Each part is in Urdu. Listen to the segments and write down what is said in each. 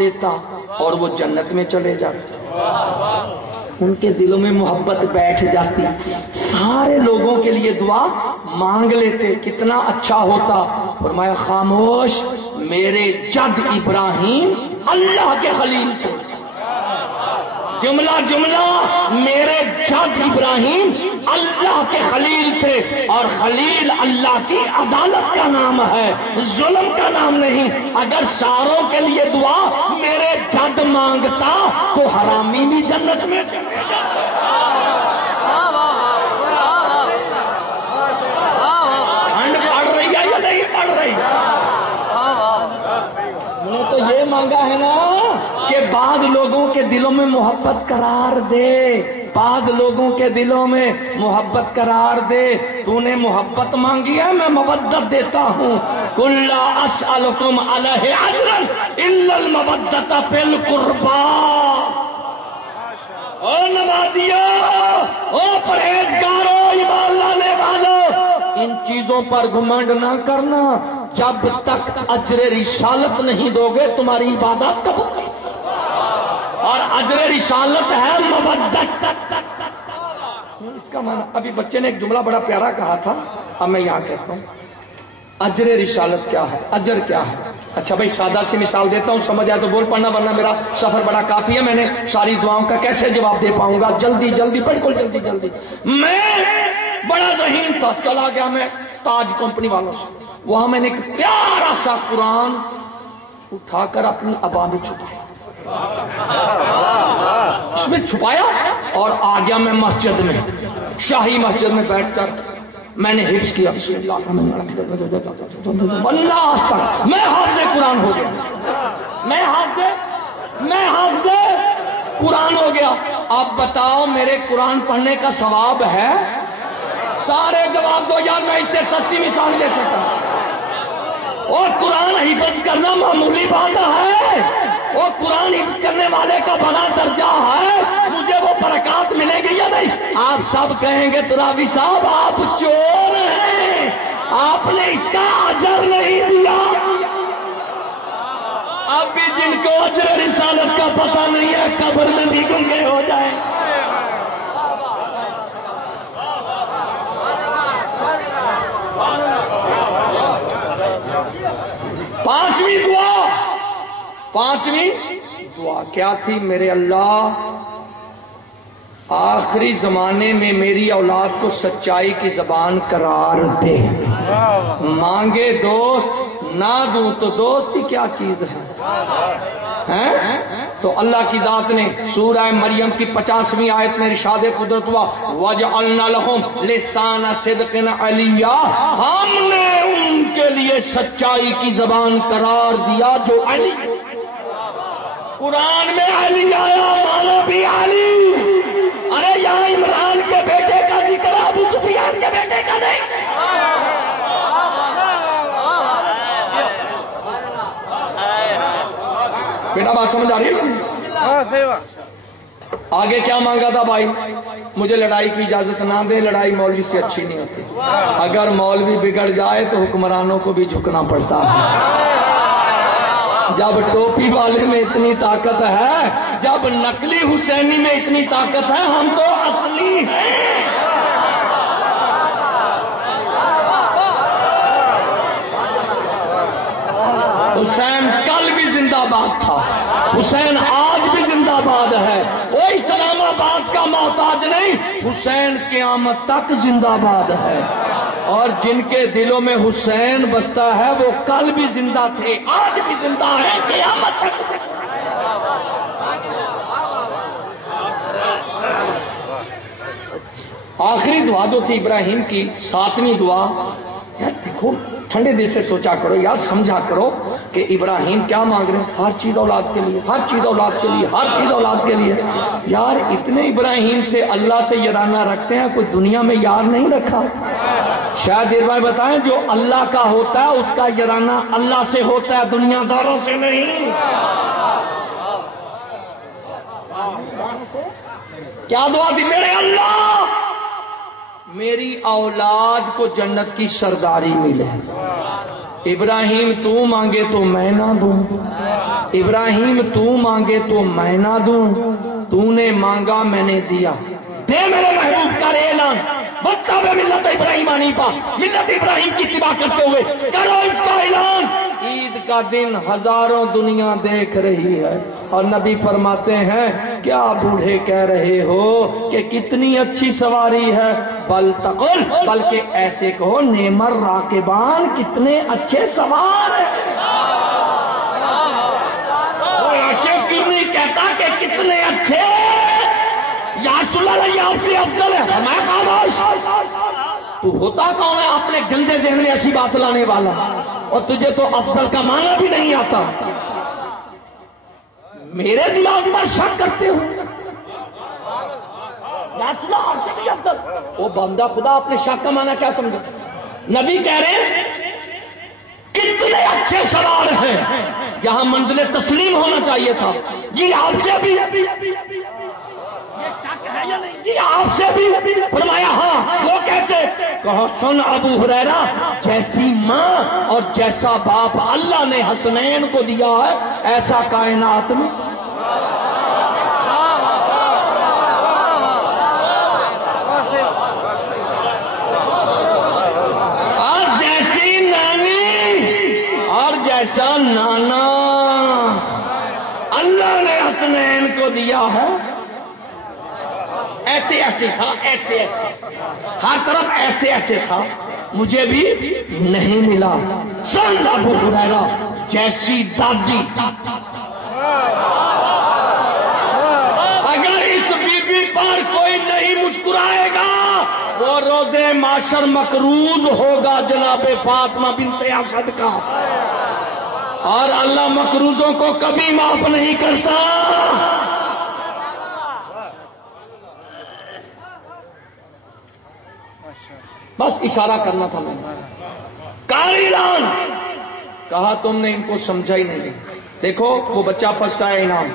لیتا اور وہ جنت میں چلے جاتے، ان کے دلوں میں محبت بیٹھ جاتی، سارے لوگوں کے لیے دعا مانگ لیتے، کتنا اچھا ہوتا۔ فرمایا خاموش، میرے جد ابراہیم اللہ کے خلیل تھے، جملہ جملہ، میرے جد ابراہیم اللہ کے خلیل تھے، اور خلیل اللہ کی عدالت کا نام ہے، ظلم کا نام نہیں۔ اگر ساروں کے لیے دعا میرے جد مانگتا تو حرامی بھی جنت میں چلے جاتا۔ ٹھنڈ پڑ رہی ہے یا نہیں پڑ رہی؟ ہم نے تو یہ مانگا ہے نا کہ بعض لوگوں کے دلوں میں محبت قرار دے، بعض لوگوں کے دلوں میں محبت قرار دے۔ تو نے محبت مانگی ہے، میں مودت دیتا ہوں۔ قل لا اسألکم علیہ اجرا الا المودۃ فی القربی۔ او نمازیو، او پرہیزگارو، ایمان لانے والو، ان چیزوں پر گھمنڈ نہ کرنا، جب تک اجر رسالت نہیں دو گے تمہاری عبادت قبول نہیں، اور اجر رسالت ہے مودت۔ اس کا معنی ابھی بچے نے ایک جملہ بڑا پیارا کہا تھا، اب میں یہاں کہتا ہوں اجر رسالت کیا ہے، اجر کیا ہے۔ اچھا بھائی سادہ سی مثال دیتا ہوں، سمجھ آئے تو بول پڑنا، ورنہ میرا سفر بڑا کافی ہے، میں نے ساری دعاؤں کا کیسے جواب دے پاؤں گا۔ جلدی جلدی، بالکل جلدی جلدی۔ میں بڑا ذہین تھا، چلا گیا میں تاج کمپنی والوں سے، وہاں میں نے ایک پیارا سا قرآن اٹھا کر اپنی ابا میں چھپایا، اس میں چھپایا، اور آ گیا میں مسجد میں، شاہی مسجد میں بیٹھ کر میں نے حفظ کیا، بسم اللہ والناس تک میں حافظ قرآن ہو گیا، میں حافظ قرآن ہو گیا۔ اب بتاؤ میرے قرآن پڑھنے کا ثواب ہے؟ سارے جواب دو یار، میں اس سے سستی مثال دے سکتا ہوں۔ اور قرآن حفظ کرنا معمولی بات ہے، وہ قرآن حفظ کرنے والے کا بڑا درجہ ہے، مجھے وہ برکات ملے گی یا نہیں؟ آپ سب کہیں گے تراوی صاحب آپ چور ہیں، آپ نے اس کا اجر نہیں دیا۔ اب بھی جن کو اجر رسالت کا پتہ نہیں ہے قبر میں بھی گنگے ہو جائیں۔ پانچویں دعا کیا تھی؟ میرے اللہ آخری زمانے میں میری اولاد کو سچائی کی زبان قرار دے۔ مانگے دوست، نہ دوں تو دوست ہی کیا چیز ہے؟ تو اللہ کی ذات نے سورہ مریم کی 50ویں آیت میں ارشاد قدرت ہوا وَجَعَلْنَا لَهُمْ لِسَانَ صِدْقٍ عَلِيًّا، ہم نے ان کے لیے سچائی کی زبان قرار دیا جو علی۔ قرآن میں علی آیا، مانا بھی علی۔ ارے یہاں عمران کے بیٹے کا ذکر، ابو سفیان کے بیٹے کا نہیں۔ بیٹا بات سمجھ آ رہی ہے؟ آگے کیا مانگا تھا بھائی؟ مجھے لڑائی کی اجازت نہ دے، لڑائی مولوی سے اچھی نہیں ہوتی، اگر مولوی بگڑ جائے تو حکمرانوں کو بھی جھکنا پڑتا ہے۔ جب ٹوپی والے میں اتنی طاقت ہے، جب نقلی حسینی میں اتنی طاقت ہے، ہم تو اصلی ہیں۔ حسین کل بھی زندہ باد تھا، حسین آج بھی زندہ باد ہے، وہ اسلام آباد کا محتاج نہیں، حسین قیامت تک زندہ باد ہے۔ اور جن کے دلوں میں حسین بستا ہے وہ کل بھی زندہ تھے، آج بھی زندہ ہے، قیامت تک۔ آخری دعا جو تھی ابراہیم کی، 7ویں دعا، یار دیکھو ٹھنڈے دل سے سوچا کرو یار، سمجھا کرو کہ ابراہیم کیا مانگ رہے ہیں۔ ہر چیز اولاد کے لیے، ہر چیز اولاد کے لیے، ہر چیز اولاد کے لیے۔ یار اتنے ابراہیم تھے، اللہ سے یارانہ رکھتے ہیں، کوئی دنیا میں یار نہیں رکھا؟ شاید دیر بھائی بتائیں، جو اللہ کا ہوتا ہے اس کا یارانہ اللہ سے ہوتا ہے، دنیا داروں سے نہیں۔ کیا دعا تھی؟ میرے اللہ میری اولاد کو جنت کی سرداری ملے۔ ابراہیم تو مانگے تو میں نہ دوں، ابراہیم تو مانگے تو میں نہ دوں، تو نے مانگا میں نے دیا، دے میرے محبوب کا اعلان، بتا بے ملت ابراہیم حنیفہ، ملت ابراہیم کی اتباع کرتے ہوئے کرو اس کا اعلان۔ عید کا دن ہزاروں دنیا دیکھ رہی ہے اور نبی فرماتے ہیں کیا بوڑھے کہہ رہے ہو کہ کتنی اچھی سواری ہے، بلکہ ایسے کہو نیمر راکبان کتنے اچھے سوار ہیں۔ عاشق کیوں نہیں کہتا کہ کتنے اچھے، یا رسول اللہ یہ آپ سے افضل ہے، میں خاموش۔ تو ہوتا کون ہے اپنے گندے ذہن میں ایسی بات لانے والا، اور تجھے تو افضل کا معنی بھی نہیں آتا، میرے دماغ پر شک کرتے ہو۔ یا رسول اللہ آپ سے بھی افضل، وہ بندہ خدا اپنے شک کا معنی کیا سمجھا؟ نبی کہہ رہے ہیں کتنے اچھے سوار ہیں، یہاں منزل تسلیم ہونا چاہیے تھا۔ جی آپ سے بھی یہ شک ہے یا نہیں؟ جی آپ سے بھی، فرمایا ہاں، وہ کیسے؟ کہا سن ابو ہریرہ، جیسی ماں اور جیسا باپ اللہ نے حسنین کو دیا ہے ایسا کائنات میں اور جیسی نانی اور جیسا نانا اللہ نے حسنین کو دیا ہے، ایسے ایسے تھا، ایسے ایسے ہر طرف ایسے ایسے تھا، مجھے بھی نہیں ملا۔ سن ابو ہریرہ، جیسی دادی، اگر اس بی بی پر کوئی نہیں مسکرائے گا وہ روزے معاشر مقروض ہوگا جناب فاطمہ بنت اسد کا، اور اللہ مقروضوں کو کبھی معاف نہیں کرتا۔ بس اشارہ کرنا تھا میں نے، کاریلان کہا تم نے ان کو سمجھا ہی نہیں۔ دیکھو وہ بچہ فرسٹ آیا، انعام،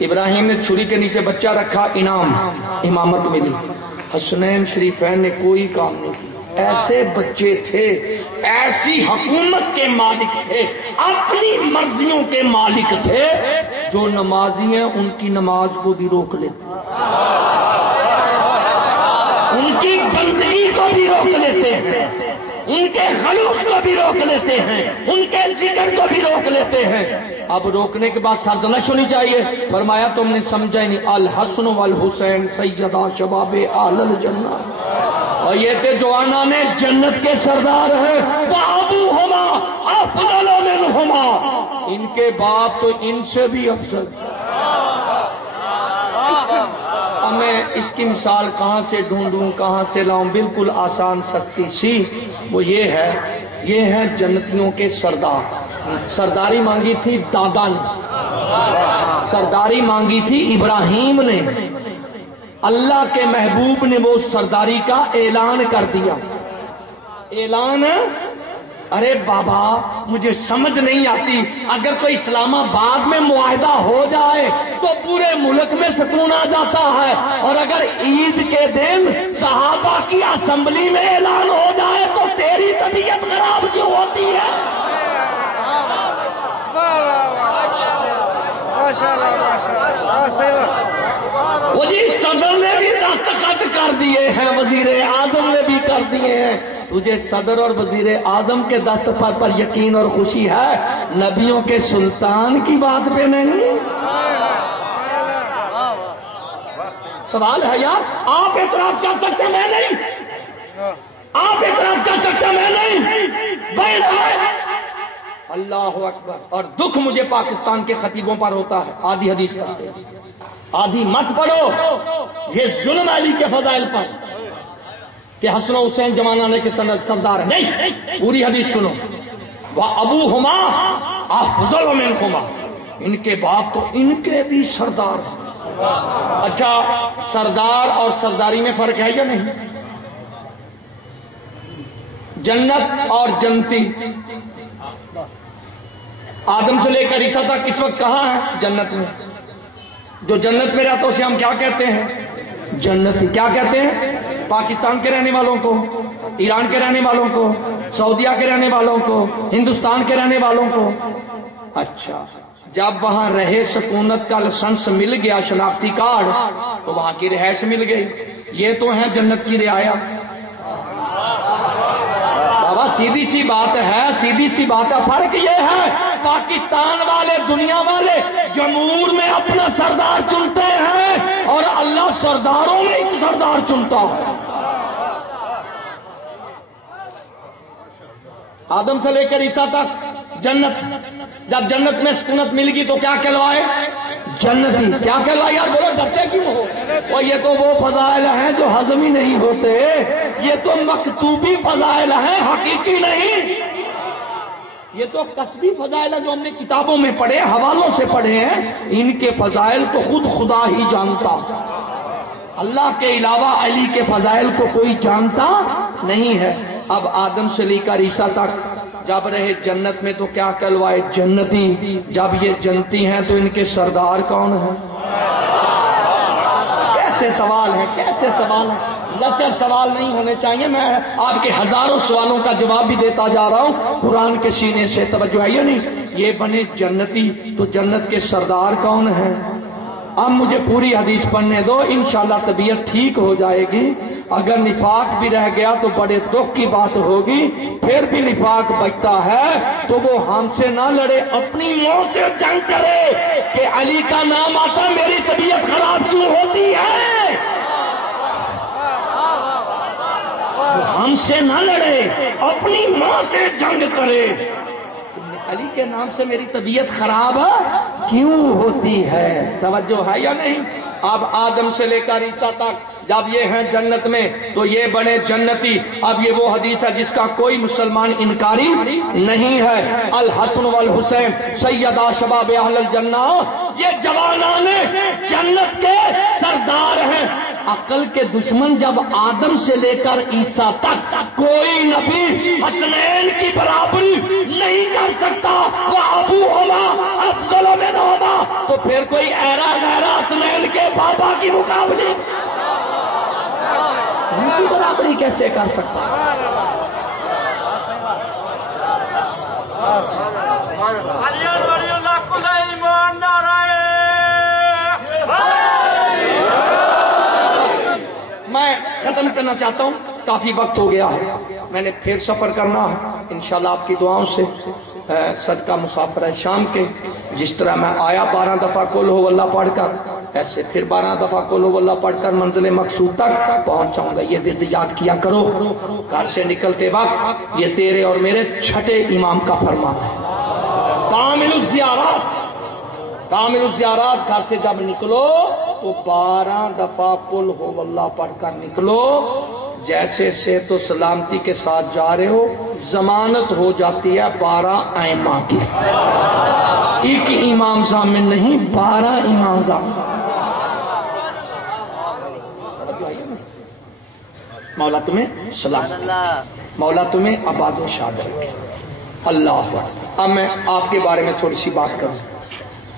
ابراہیم نے چھری کے نیچے بچہ رکھا، انعام، امامت ملی۔ حسنین شریفین نے کوئی کام نہیں کیا، ایسے بچے تھے، ایسی حکومت کے مالک تھے، اپنی مرضیوں کے مالک تھے، جو نمازی ہیں ان کی نماز کو بھی روک لیتے، ان کی بندگی کو بھی روک لیتے ہیں، ان کے خلوص کو بھی روک لیتے ہیں، ان کے ذکر کو بھی روک لیتے ہیں۔ اب روکنے کے بعد سرزنش ہونی چاہیے، فرمایا تم نے سمجھا ہی نہیں، الحسن والحسین سیدہ شباب اہل الجنہ، اور یہ تھے جوانان جنت کے سردار ہیں، وابوہما افضل منہما، ان کے باپ تو ان سے بھی افضل۔ میں اس کی مثال کہاں سے ڈھونڈوں، کہاں سے لاؤں، بالکل آسان سستی سی، وہ یہ ہے جنتیوں کے سردار۔ سرداری مانگی تھی دادا نے، سرداری مانگی تھی ابراہیم نے، اللہ کے محبوب نے وہ سرداری کا اعلان کر دیا۔ اعلان، ارے بابا مجھے سمجھ نہیں آتی، اگر تو اسلام آباد میں معاہدہ ہو جائے تو پورے ملک میں سکون آ جاتا ہے، اور اگر عید کے دن صحابہ کی اسمبلی میں اعلان ہو جائے تو تیری طبیعت خراب کیوں ہوتی ہے؟ وہ جی صدر نے بھی دستخط کر دیے ہیں، وزیر اعظم نے بھی کر دیے ہیں، تجھے صدر اور وزیر اعظم کے دستخط پر یقین اور خوشی ہے، نبیوں کے سلطان کی بات پہ نہیں؟ سوال ہے یار، آپ اعتراض کر سکتے ہیں، میں نہیں، آپ اعتراض کر سکتے ہیں، میں نہیں، بین ہے۔ اللہ اکبر۔ اور دکھ مجھے پاکستان کے خطیبوں پر ہوتا ہے، آدھی حدیث پڑھتے ہیں، آدھی مت پڑھو، یہ ظلم علی کے فضائل پر کہ حسن و حسین جمانانے کے سردار ہیں، نہیں، پوری حدیث سنو۔ وَأَبُوهُمَا أَفْضَلُ مِنْهُمَا، ان کے باپ تو ان کے بھی سردار ہیں۔ اچھا سردار اور سرداری میں فرق ہے یا نہیں؟ جنت اور جنتی، آدم سے لے کر عیسیٰ تک اس وقت کہاں ہے؟ جنت میں۔ جو جنت میں رہتا اسے ہم کیا کہتے ہیں؟ جنتی۔ کیا کہتے ہیں؟ پاکستان کے رہنے والوں کو، ایران کے رہنے والوں کو، سعودیہ کے رہنے والوں کو، ہندوستان کے رہنے والوں کو۔ اچھا جب وہاں رہے سکونت کا لائسنس مل گیا، شناختی کارڈ، تو وہاں کی رہائش مل گئی۔ یہ تو ہے جنت کی رعایا۔ بابا سیدھی سی بات ہے، سیدھی سی بات ہے۔ فرق یہ ہے پاکستان والے، دنیا والے جمہور میں اپنا سردار چنتے ہیں اور اللہ سرداروں میں ایک سردار چنتا ہے۔ آدم سے لے کر عیسیٰ تک جنت، جب جنت میں سکونت مل گئی تو کیا کہلوائے؟ جنتی۔ کیا کہلوائے یار؟ بولو ڈرتے کیوں ہو؟ اور یہ تو وہ فضائل ہیں جو ہضم ہی نہیں ہوتے، یہ تو مکتوبی فضائل ہیں، حقیقی نہیں۔ یہ تو کسبی فضائل ہیں جو ہم نے کتابوں میں پڑھے، حوالوں سے پڑھے ہیں۔ ان کے فضائل تو خود خدا ہی جانتا، اللہ کے علاوہ علی کے فضائل کو کوئی جانتا نہیں ہے۔ اب آدم سے لے کر عیسیٰ تک جب رہے جنت میں تو کیا کہلوائے؟ جنتی۔ جب یہ جنتی ہیں تو ان کے سردار کون ہیں؟ کیسے سوال ہیں، کیسے سوال ہیں؟ لچر سوال نہیں ہونے چاہیے۔ میں آپ کے ہزاروں سوالوں کا جواب بھی دیتا جا رہا ہوں قرآن کے سینے سے۔ توجہ ہے یا نہیں؟ یہ بنے جنتی تو جنت کے سردار کون ہیں؟ اب مجھے پوری حدیث پڑھنے دو، انشاءاللہ طبیعت ٹھیک ہو جائے گی۔ اگر نفاق بھی رہ گیا تو بڑے دکھ کی بات ہوگی، پھر بھی نفاق بچتا ہے تو وہ ہم سے نہ لڑے، اپنی موت سے جنگ کرے کہ علی کا نام آتا میری طبیعت خراب کیوں ہوتی ہے۔ ہم سے نہ لڑے، اپنی موت سے جنگ کرے، علی کے نام سے میری طبیعت خراب کیوں ہوتی ہے۔ توجہ ہے یا نہیں؟ اب آدم سے لے کر عیسیٰ تک جب یہ ہیں جنت میں تو یہ بنے جنتی۔ اب یہ وہ حدیث ہے جس کا کوئی مسلمان انکاری نہیں ہے۔ الحسن والحسین سیدہ شباب اہل الجنہ، یہ جوانان جنت کے سردار ہیں۔ عقل کے دشمن جب آدم سے لے کر عیسیٰ تک کوئی نبی حسنین کی برابری نہیں کر سکتا، وہ ابو ہوگا افضل من ہوگا، تو پھر کوئی ایرا غیرہ حسنین کے بابا کی مقابلے ان کی برابری کیسے کر سکتا؟ میں ختم کرنا چاہتا ہوں، کافی وقت ہو گیا ہے، میں نے پھر سفر کرنا ہے انشاءاللہ آپ کی دعاؤں سے۔ صدقہ مسافر ہے شام کے، جس طرح میں آیا 12 دفعہ قل ہو اللہ پڑھ کر، ایسے پھر 12 دفعہ قل ہو اللہ پڑھ کر منزل مقصود تک پہنچاؤں گا۔ یہ ورد یاد کیا کرو، گھر سے نکلتے وقت یہ تیرے اور میرے چھٹے امام کا فرمان ہے۔ کامل الزیارات، کامل الزیارات، گھر سے جب نکلو تو 12 دفعہ قل ہو اللہ پڑھ کر نکلو، جیسے صحت و سلامتی کے ساتھ جا رہے ہو، ضمانت ہو جاتی ہے 12 ائمہ کی۔ ایک امام ضامن نہیں، 12 امام ضامن۔ مولا تمہیں سلام، مولا تمہیں آباد و شاد رکھے۔ اللہ اکبر۔ اب میں آپ کے بارے میں تھوڑی سی بات کروں۔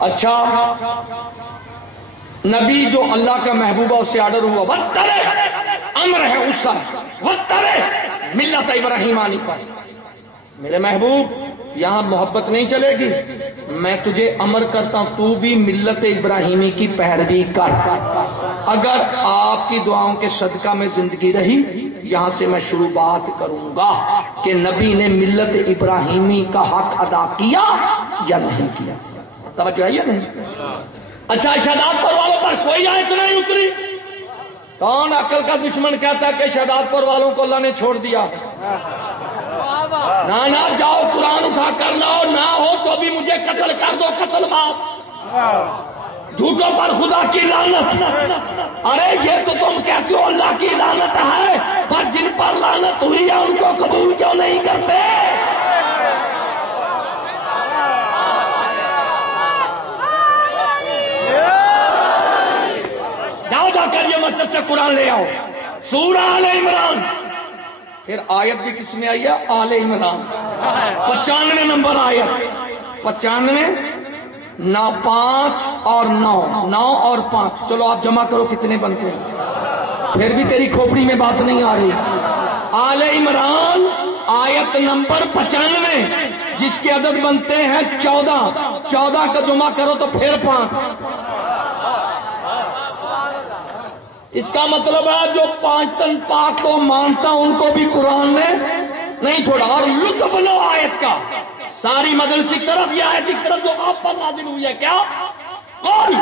اچھا، نبی جو اللہ کا محبوبہ اسے آرڈر ہوا وَاتَّبِعْ، امر ہے اس وَاتَّبِعْ ملت ابراہیمانی پر۔ میرے محبوب یہاں محبت نہیں چلے گی، میں تجھے امر کرتا ہوں تو بھی ملت ابراہیمی کی پیروی کر۔ اگر آپ کی دعاؤں کے صدقہ میں زندگی رہی، یہاں سے میں شروع بات کروں گا کہ نبی نے ملت ابراہیمی کا حق ادا کیا یا نہیں کیا۔ توجہ ہے یا نہیں؟ اچھا، شہادت پر والوں پر کوئی آیت نہیں اتری؟ کون عقل کا دشمن کہتا ہے کہ شہادت پر والوں کو اللہ نے چھوڑ دیا؟ نہ جاؤ قرآن اٹھا کر لاؤ، نہ ہو تو بھی مجھے قتل کر دو، قتل معاف۔ جھوٹوں پر خدا کی لعنت۔ ارے یہ تو تم کہتے ہو اللہ کی لعنت ہے، پر جن پر لعنت ہوئی ہے ان کو قبول کیوں نہیں کرتے؟ جا کر یہ مسجد سے قرآن لے آؤ، سورہ آل عمران۔ پھر آیت بھی کس میں آئی ہے؟ آل عمران 95 نمبر آیت، 95 9 5 اور 9 اور 5، چلو آپ جمع کرو کتنے بنتے ہیں۔ پھر بھی تیری کھوپڑی میں بات نہیں آ رہی۔ آل عمران آیت نمبر 95، جس کے عدد بنتے ہیں 14، 14 کا جمع کرو تو پھر 5۔ اس کا مطلب ہے جو 5 تن پاک کو مانتا ان کو بھی قرآن نے نہیں چھوڑا۔ اور لطف لو آیت کا، ساری مجلس کی طرف یہ آیت کی طرف جو آپ پر نازل ہوئی ہے، کیا؟ قل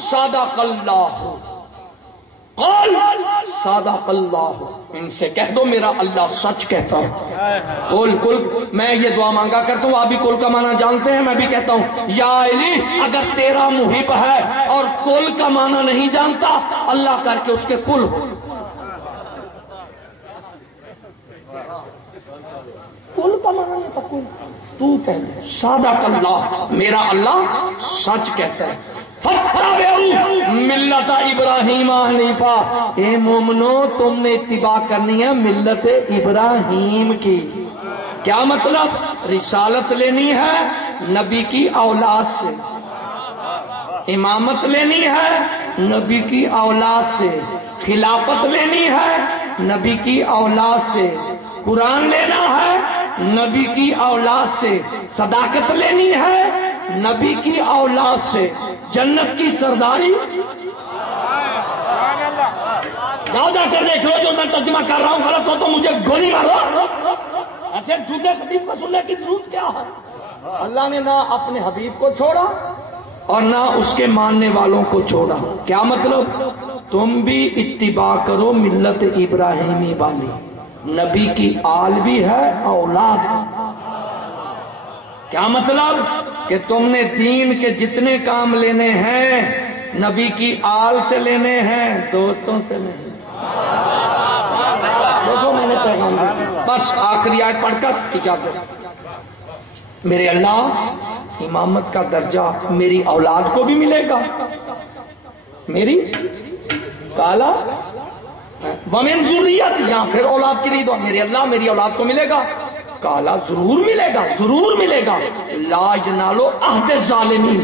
صدق اللہ، قل صدق اللہ، ان سے کہہ دو میرا اللہ سچ کہتا ہے۔ قل میں یہ دعا مانگا کرتا ہوں، آپ بھی قل کا معنی جانتے ہیں، میں بھی کہتا ہوں یا علی اگر تیرا محب ہے اور قل کا معنی نہیں جانتا، اللہ کر کے اس کے قل ہو۔ قل کا معنی نہیں تھا، قل تو کہہ دے صدق اللہ، میرا اللہ سچ کہتا ہے۔ فَاتَّبِعُوا مِلَّتَ ابراہیم حنیفا، اے مومنو تم نے اتباع کرنی ہے ملت ابراہیم کی۔ کیا مطلب؟ رسالت لینی ہے نبی کی اولاد سے، امامت لینی ہے نبی کی اولاد سے، خلافت لینی ہے نبی کی اولاد سے، قرآن لینا ہے نبی کی اولاد سے، صداقت لینی ہے نبی کی اولاد سے، جنت کی سرداری۔ جاؤ جا کر دیکھ لو جو میں ترجمہ کر رہا ہوں غلط ہو تو مجھے گولی مارو، ایسے جھوٹے حدیث کو سننے کی ضرورت کیا ہے؟ اللہ نے نہ اپنے حبیب کو چھوڑا اور نہ اس کے ماننے والوں کو چھوڑا۔ کیا مطلب؟ تم بھی اتباع کرو ملت ابراہیمی والی، نبی کی آل بھی ہے اولاد۔ کیا مطلب؟ کہ تم نے دین کے جتنے کام لینے ہیں نبی کی آل سے لینے ہیں، دوستوں سے نہیں۔ دیکھو میں نے پیغام دیا، بس آخری آیت پڑھ کر اجازت۔ میرے اللہ امامت کا درجہ میری اولاد کو بھی ملے گا، میری کالا ومن ذریت، یہاں پھر اولاد کے لیے دعا، میرے اللہ میری اولاد کو ملے گا، کالا ضرور ملے گا، ضرور ملے گا، لا ینالو عہد ظالمین،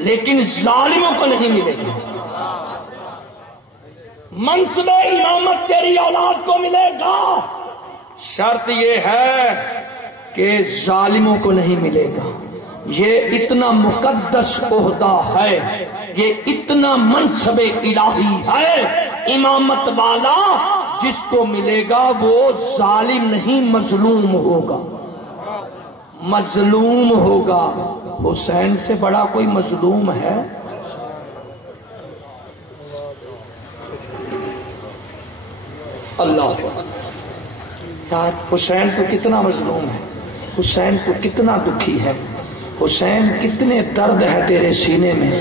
لیکن ظالموں کو نہیں ملے گا۔ منصب امامت تیری اولاد کو ملے گا، شرط یہ ہے کہ ظالموں کو نہیں ملے گا۔ یہ اتنا مقدس عہدہ ہے، یہ اتنا منصب الہی ہے، امامت والا جس کو ملے گا وہ ظالم نہیں مظلوم ہوگا، مظلوم ہوگا۔ حسین سے بڑا کوئی مظلوم ہے؟ اللہ یار حسین تو کتنا مظلوم ہے، حسین تو کتنا دکھی ہے، حسین کتنے درد ہے تیرے سینے میں۔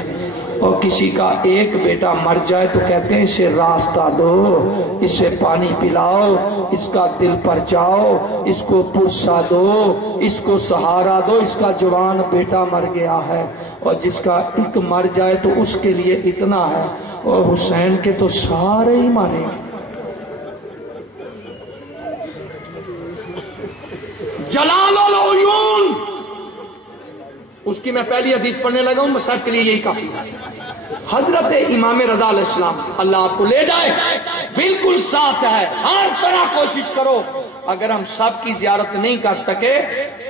اور کسی کا ایک بیٹا مر جائے تو کہتے ہیں اسے راستہ دو، اسے پانی پلاؤ، اس کا دل پر جاؤ، اس کو پرسا دو، اس کو سہارا دو، اس کا جوان بیٹا مر گیا ہے۔ اور جس کا ایک مر جائے تو اس کے لیے اتنا ہے، اور حسین کے تو سارے ہی مارے گئے۔ جلال العیون، اس کی میں پہلی حدیث پڑھنے لگا ہوں، مسائب کے لیے یہی کافی ہے۔ حضرت امام رضا علیہ السلام، اللہ آپ کو لے جائے، بالکل ساتھ ہے، ہر طرح کوشش کرو۔ اگر ہم سب کی زیارت نہیں کر سکے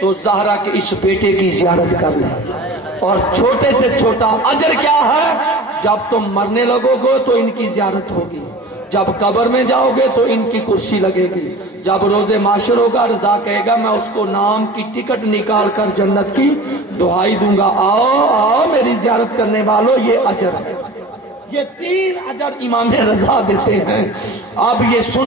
تو زہرا کے اس بیٹے کی زیارت کر لیں، اور چھوٹے سے چھوٹا اجر کیا ہے؟ جب تم مرنے لگو گے تو ان کی زیارت ہوگی، جب قبر میں جاؤ گے تو ان کی کرسی لگے گی، جب روز معاشر ہوگا رضا کہے گا میں اس کو نام کی ٹکٹ نکال کر جنت کی دعائی دوں گا، آؤ آؤ میری زیارت کرنے والوں، یہ اجر ہے۔ یہ 3 اجر امام رضا دیتے ہیں۔ اب یہ سن